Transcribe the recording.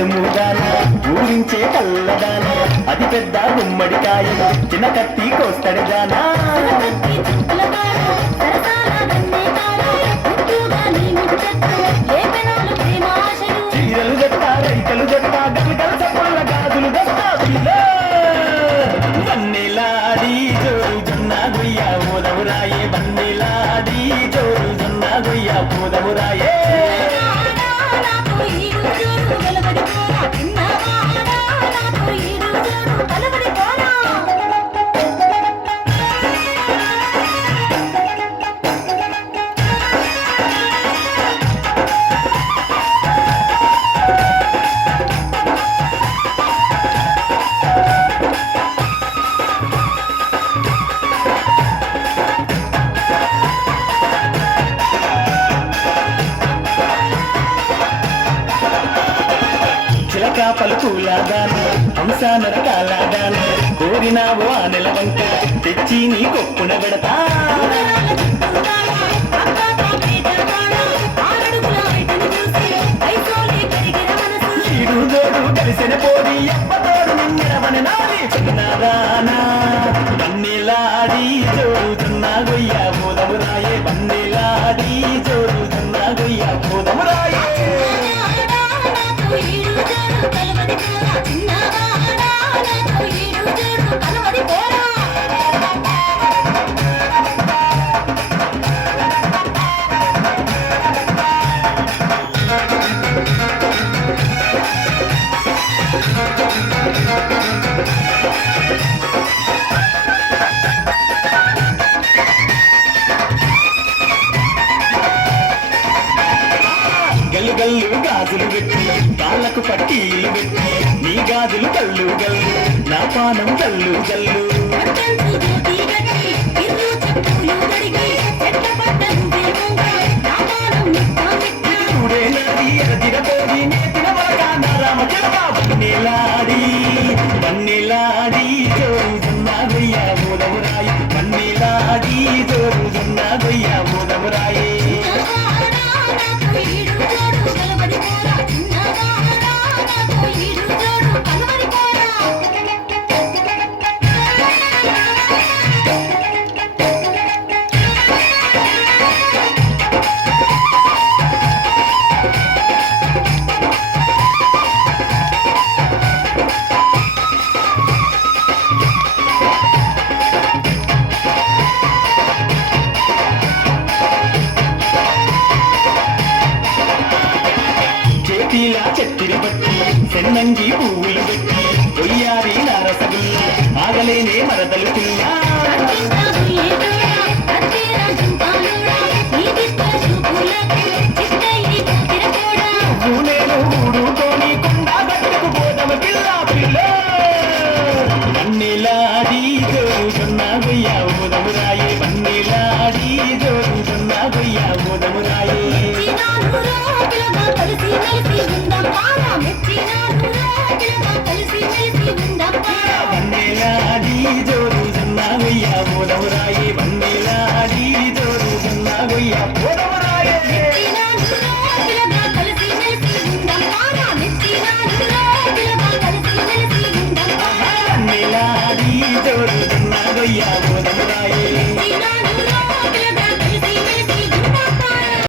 నడుముదాన ఊరించే కళ్ళదాన. అది పెద్ద గుమ్మడికాయ. చిన్న కత్తి కోస్తడిదానా పలుకులాగాను హంసానరకాలాగాను కోరినావు ఆ నెల వంక తెచ్చి నీ కొప్పున పెడతా. తెలుగు తాళ్ళకు పట్టి నీ గాజులు కళ్ళు గల్లు నా పానం కళ్ళు గల్లు. ఆడి మన్నెలాడి జోడి திருவத்தி சென்னஞ்சி பூவில் గౌరాయి వందే